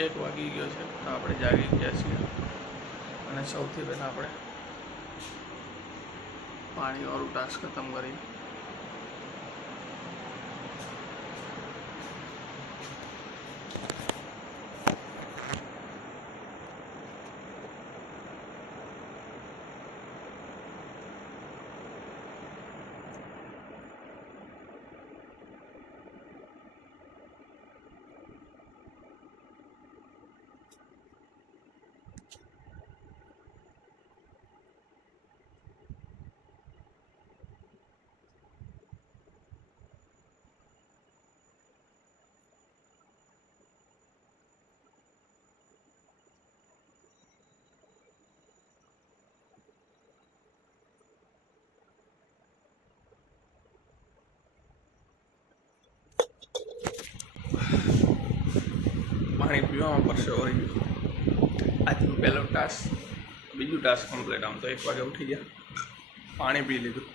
એક વાગી ગયો છે, તો આપણે જાગી ગયા છીએ. અને સૌથી પહેલાં આપણે પાણી વાળું ટાસ્ક ખતમ કરી પાણી પીવામાં પડશે વળી ગયું આજનું પહેલો ટાસ્ક બીજું ટાસ્ક કમ્પ્લીટ આમ તો એક વાગે ઉઠી ગયા પાણી પી લીધું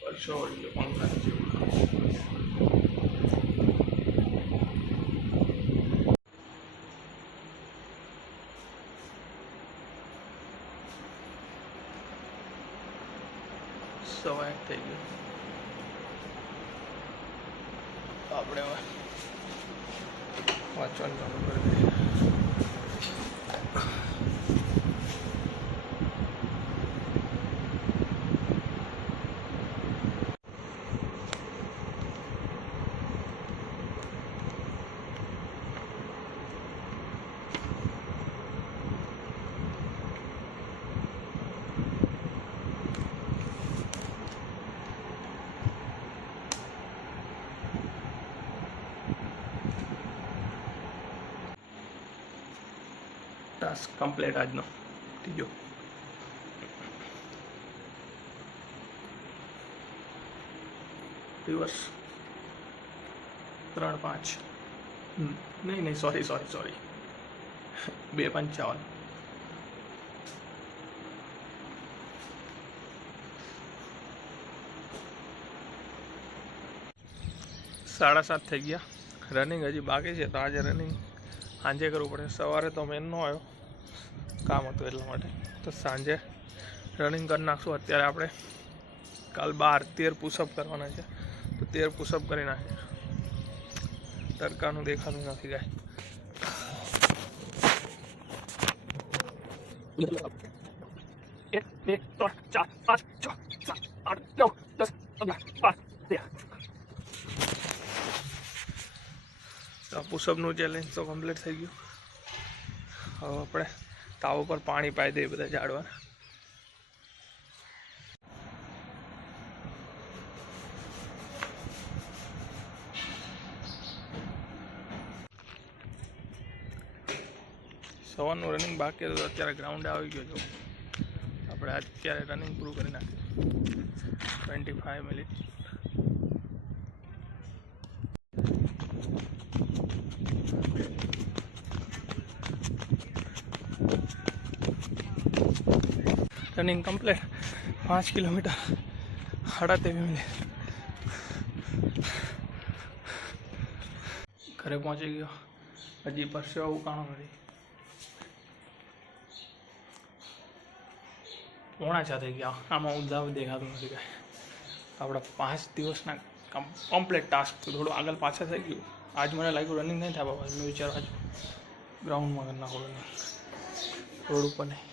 પરસો વળી ગયો પંખા જેવું સવા એક થઈ ગયું આપણે વાંચવાનું ચાલુ કરી દઈએ. ટાસ્ક કમ્પ્લીટ આજનો ત્રીજો દિવસ ત્રણ પાંચ નહીં નહીં સોરી સોરી સોરી બે પંચાવન સાડા સાત થઈ ગયા રનિંગ હજી બાકી છે તો આજે રનિંગ સાંજે કરવું પડે સવારે તો મેં ન આવ્યો કામ હતું એટલા માટે તો સાંજે રનિંગ કરી નાખશું અત્યારે આપણે કાલ બાર તેર પુશઅપ કરવાના છે તો તેર પુશઅપ કરી નાખીએ તડકાનું દેખાતું નથી કાંઈ એક બે ત્રણ ચાર પાંચ છ સાત આઠ નવ દસ અગિયાર બાર તો પુષપનું ચેલેન્જ તો કમ્પ્લીટ થઈ ગયું હવે આપણે તાવ ઉપર પાણી પાઈ દઈએ બધા ઝાડવાને સવારનું રનિંગ બાકી હતું અત્યારે ગ્રાઉન્ડે આવી ગયો છું આપણે અત્યારે રનિંગ પૂરું કરી નાખ્યું twenty five minute running complete પાંચ કિલોમીટર. સાડા તેવી મિનિટ ઘરે પહોંચી ગયો. હજી પરસેવો ઉકાણો નથી પોણા ચા થઈ ગયા. આમાં ઉદ્ધાવ દેખાતું નથી કાંઈ. આપણા પાંચ દિવસના કમ્પ્લીટ ટાસ્ક થોડું આગળ પાછળ થઈ ગયું. આજ મને લાગ્યું રનિંગ નહીં થાય બાબા. મેં વિચાર આજ ગ્રાઉન્ડમાં કરી નાખો રનિંગ રોડ ઉપર નહીં.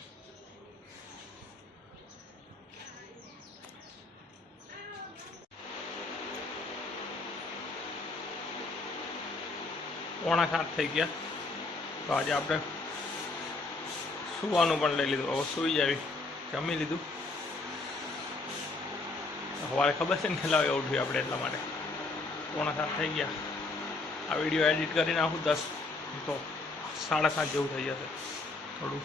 પોણા સાત થઈ ગયા. તો આજે આપણે સુવાનું પણ લઈ લીધું. હવે સૂઈ જાવી. જમી લીધું. સવારે ખબર છે ને કેટલા વાગે ઉઠ્યું આપણે એટલા માટે? પોણા સાત થઈ ગયા. આ વીડિયો એડિટ કરી નાખું દસ. તો સાડા સાત જેવું થઈ જશે. થોડું